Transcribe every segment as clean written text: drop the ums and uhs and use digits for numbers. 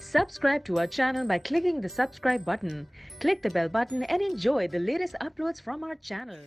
Subscribe to our channel by clicking the subscribe button. Click the bell button and enjoy the latest uploads from our channel.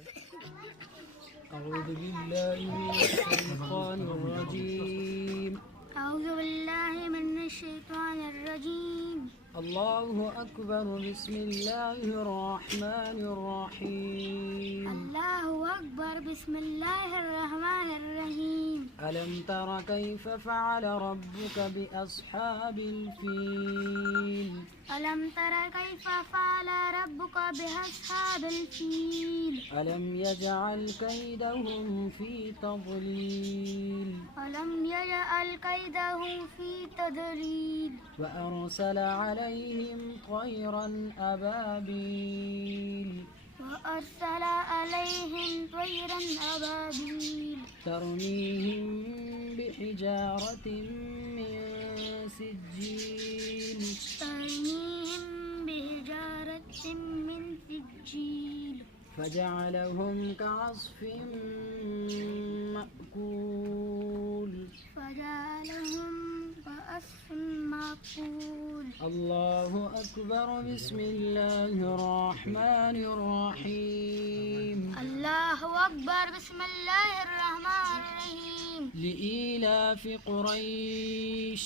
أعوذ بالله من الشيطان الرجيم. أعوذ بالله من الشيطان الرجيم. الله أكبر. بسم الله الرحمن الرحيم. الله أكبر. بسم الله الرحمن الرحيم. ألم تر كيف فعل ربك بأصحاب الفيل؟ ألم تر كيف فعل ربك بأصحاب الفيل؟ ألم يجعل كيدهم في تضليل؟ ألم يجعل كيدهم في تضليل؟ وأرسل عليهم طيرا أبابيل وأرسل عليهم طيرا أبابيل ترميهم بحجارة من سجيل ترميهم بحجارة من سجيل فجعلهم كعصف مأكول. فجعلهم كعصف مأكول. الله أكبر. بسم الله الرحمن الرحيم. الله أكبر. بسم الله الرحمن الرحيم. لإيلاف قريش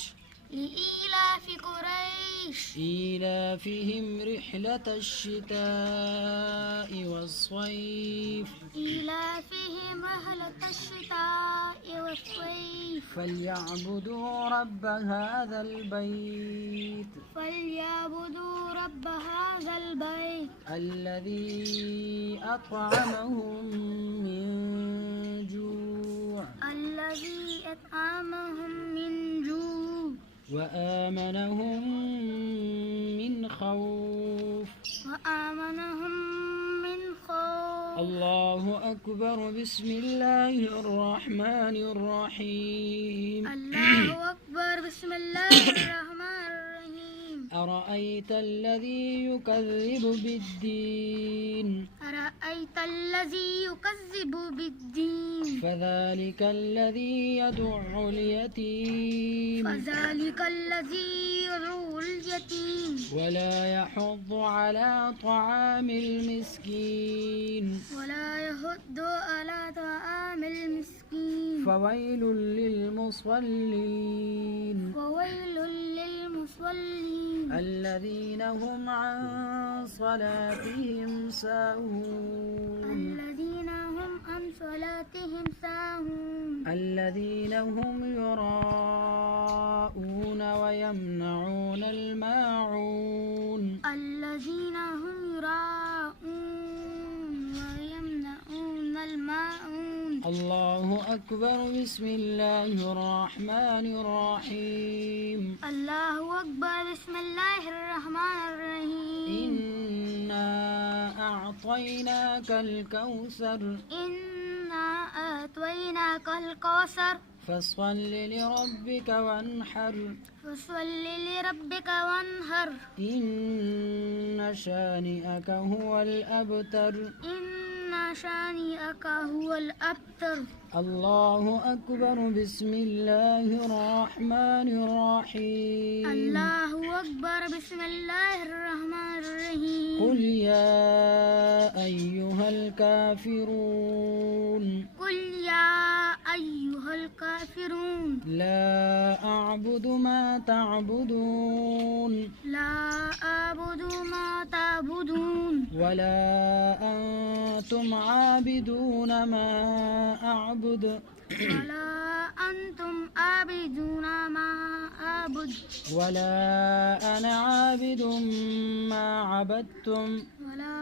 لإيلاف قريش إيلافهم رحلة الشتاء والصيف إيلافهم رحلة الشتاء والصيف فليعبدوا رب هذا البيت فليعبدوا رب هذا البيت الذي أطعمهم من جوع الذي أطعمهم من جوع وآمنهم من خوف. وآمنهم من خوف. الله أكبر. بسم الله الرحمن الرحيم. الله أكبر. بسم الله الرحمن الرحيم. أرأيت الذي يكذب بالدين؟ أرأيت الذي يكذب بالدين؟ فذلك الذي يدع اليتيم فذلك الذي يدعو اليتيم ولا يحض على طعام المسكين. ولا يحض على طعام المسكين. فويل للمصلين وويل للمصلين الذين هم عن صلاتهم ساهون. الذين هم عن صلاتهم ساهون. الذين هم يراءون ويمنعون الماعون. الذين هم يراءون ويمنعون الماعون. الله أكبر. بسم الله الرحمن الرحيم. الله أكبر. بسم الله الرحمن الرحيم. إنا أعطيناك الكوثر إنا أعطيناك الكوثر فصل لربك وانحر. فصل لربك وانهر. إن شانئك هو الأبتر. إن شانئك هو الأبتر. الله أكبر. بسم الله الرحمن الرحيم. الله أكبر. بسم الله الرحمن الرحيم. قل يا أيها الكافرون قل يا أيها الكافرون لا أعبد ما تعبدون لا أعبد ما تعبدون ولا أنتم عابدون ما أعبد ولا أنتم عابدون ما أعبد ولا أنا عابد ما عبدتم ولا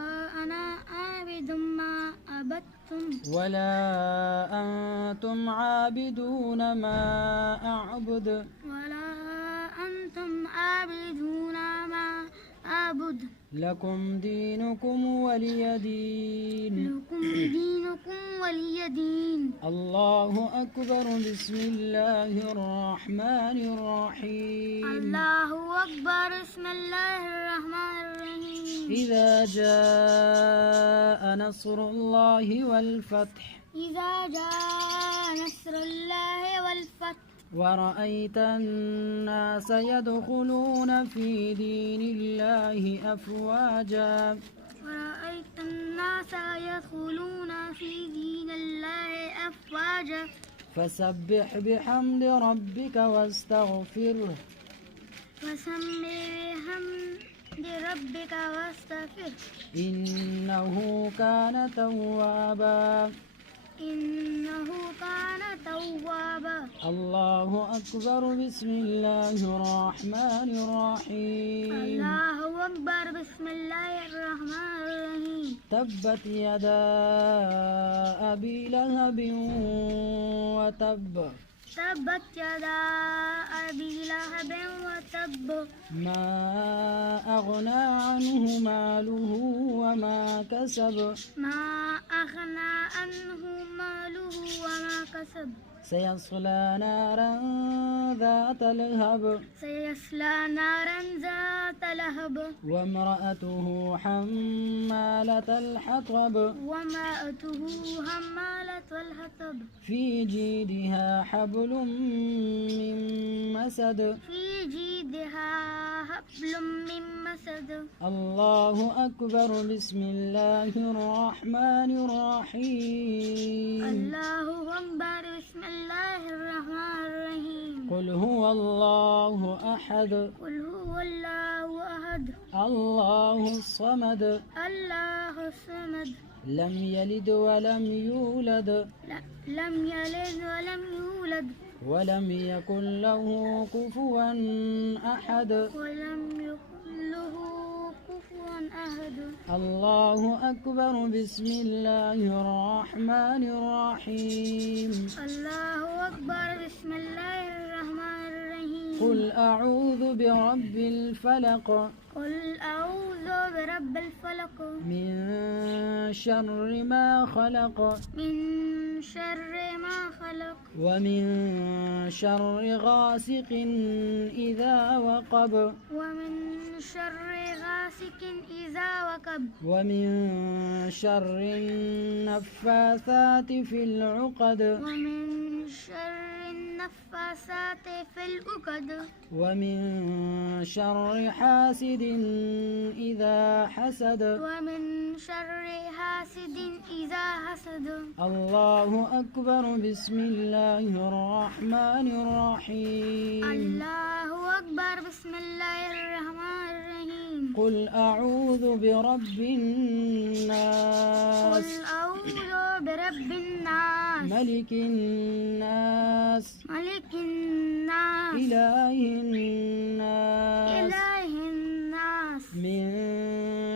أنا عابد ما عبدتم ولا أنتم عابدون ما أعبد ولا أنتم عابدون ما أعبد. لكم دينكم ولي دين. لكم دينكم ولي دين. الله أكبر. بسم الله الرحمن الرحيم. الله أكبر. بسم الله الرحمن الرحيم. إذا جاء نصر الله والفتح إذا جاء نصر الله والفتح ورأيت الناس يدخلون في دين الله أفواجا ورأيت الناس يدخلون في دين الله أفواجا فسبح بحمد ربك واستغفره فسبح بحمد ربك واستغفره إنه كان توابا إنه كان توابا الله أكبر بسم الله الرحمن الرحيم الله أكبر بسم الله الرحمن الرحيم تبت يدا أبي لهب وتب تبت يدا أبي لهب وتب ما أغنى عنه ماله وما كسب ما أغنى عنه ماله وما كسب سيصلى نارا ذات لهب سيصلى نارا ذات لهب وامرأته حمالة الحطب وامرأته حمالة الحطب في جيدها حبل من مسد في جيدها حبل من مسد الله أكبر بسم الله الرحمن الرحيم الله أكبر بسم الله الرحمن الرحيم قل هو الله أحد قل هو الله أحد الله الصمد الله الصمد لم يلد ولم يولد لم يلد ولم يولد ولم يكن له كفوا أحد ولم يكن له كفوا أحد الله أكبر بسم الله الرحمن الرحيم الله أكبر بسم الله الرحمن الرحيم قل أعوذ برب الفلق قل أعوذ برب الفلق من شر ما خلق من شر ما خلق ومن شر غاسق إذا وقب ومن شر غاسق إذا وقب ومن شر النفاثات في العقد ومن شر النفاسات في العقد ومن شر حاسد إذا حسد ومن شر حاسد إذا حسد الله أكبر بسم الله الرحمن الرحيم الله أكبر بسم الله الرحمن الرحيم قل أعوذ برب قل الناس أعوذ برب الناس ملك الناس ملك الناس إله الناس إله الناس من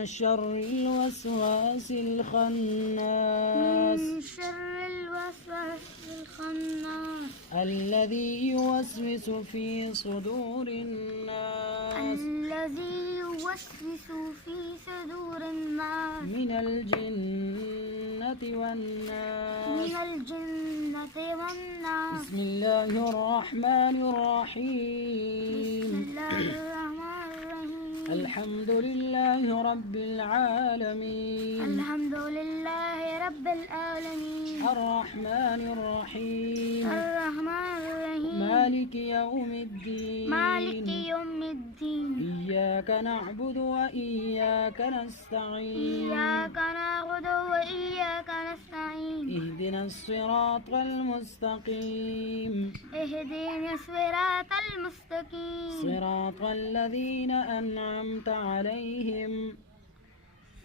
شر الوسواس الخناس من شر الوسواس الخناس الذي يوسوس في صدور الناس الذي يوسوس في صدور الناس من الجنة والناس من الجنة والناس بسم الله الرحمن بسم الرحيم الله الرحمن الرحيم الحمد لله رب العالمين الحمد لله رب العالمين الرحمن الرحيم الرحمن الرحيم مالك يوم الدين مالك يوم الدين إياك نعبد وإياك نستعين إياك نعبد وإياك نستعين اهدنا الصراط المستقيم اهدنا الصراط المستقيم صراط الذين أنعمت عليهم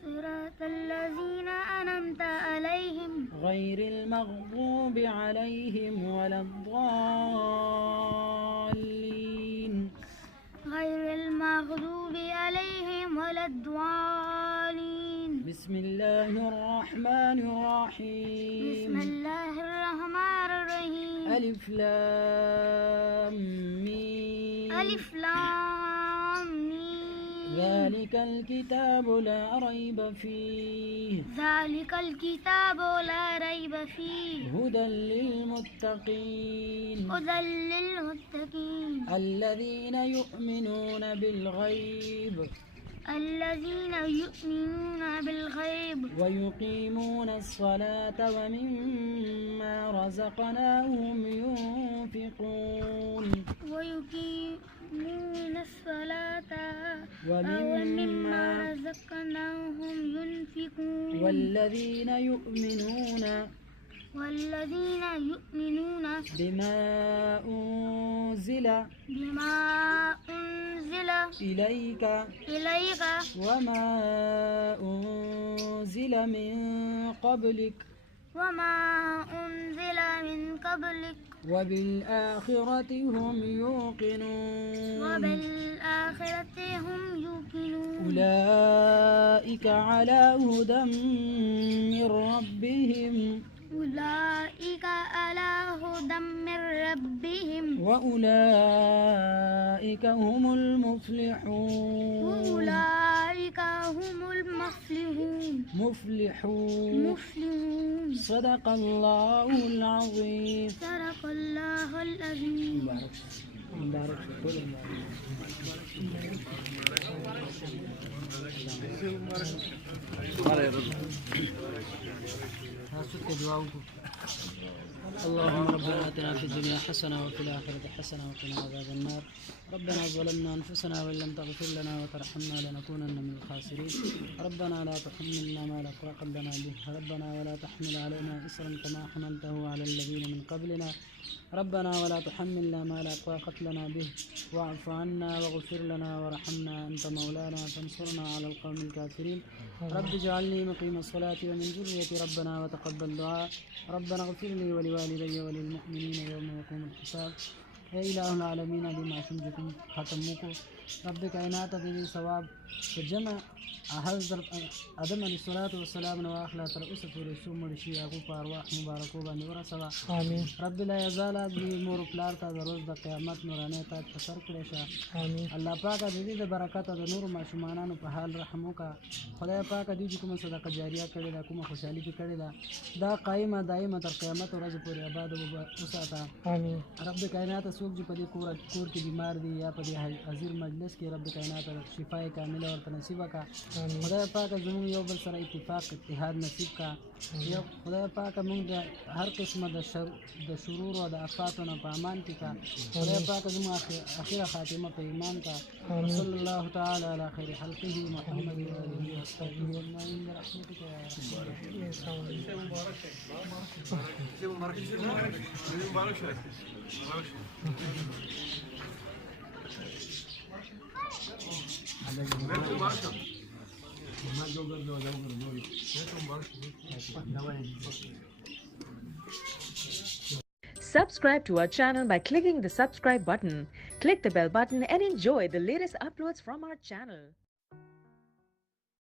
صراط الذين أنعمت عليهم غير المغضوب عليهم ولا الضالين غير المغضوب عليهم ولا الضالين بسم الله الرحمن بسم الرحيم الله الرحمن الرحيم ألف لام ميم ألف لام ميم ذلك الكتاب لا ريب فيه ذلك الكتاب لا ريب فيه هدى للمتقين هدى للمتقين الذين يؤمنون بالغيب الذين يؤمنون بالغيب ويقيمون الصلاة ومما رزقناهم ينفقون ويقيمون الصلاة ومما ومما رزقناهم ينفقون والذين يؤمنون بما أنزل إليك وما أنزل من قبلك وبالآخرة هم يوقنون أولئك على هدى من ربهم وأولئك هم المفلحون صدق الله العظيم. مبارك اللهم ربنا آتنا في الدنيا حسنة وفي الآخرة حسنة وقنا عذاب النار. ربنا ظلمنا أنفسنا وإن لم تغفر لنا وترحمنا لنكونن من الخاسرين. ربنا لا تحملنا ما لا طاقة لنا به. ربنا ولا تحمل علينا إصرا كما حملته على الذين من قبلنا. ربنا ولا تحملنا ما لا طاقة لنا به. واعف عنا واغفر لنا وارحمنا أنت مولانا فانصرنا على القوم الكافرين. رب اجعلني مقيم الصلاة ومن ذريتي ربنا وتقبل دعاء. ربنا اغفر لي ولوالدي وللمؤمنين يوم يقوم الحساب. يا إله العالمين بما شمجكم ختموكو رب كائنات به ثواب الجمع حضرت آدم عليه الصلاة والسلام وأخلاق رؤوس الرسوم والشيعة أرواح مباركة بنور سوا آمين. رب لا يزال بمور بلارتا دروز د قیامت نورانه تا تسر کړی آمین. الله پاک دې د برکات د نور ماشومانانو په حال رحم وکا. خدای پاک دې کوم صدقه جاریه کړي دا کوم خوشحالي کې کړي دا قائمه دائمه تر قیامت ورځ پورې آباد وساته آمین. رب کائنات څوک چې په دې کور کې بیمار دي یا په دې حاضر مجلس کې رب کائنات شفای کامله ورته نصیب کا. خدای پاک زموږ یو بل سره اتفاق اتحاد نصیب کا. یو خدای پاک موږ د هر قسمه د شرور او د آفاتو نه په امان کې کا. خدای پاک زموږ اخیره خاتمه په ایمان کا. صلی الله تعالی علی خیر خلقه محمد و آله وصحبه اجمعین برحمتک یا Subscribe to our channel by clicking the subscribe button. Click the bell button and enjoy the latest uploads from our channel.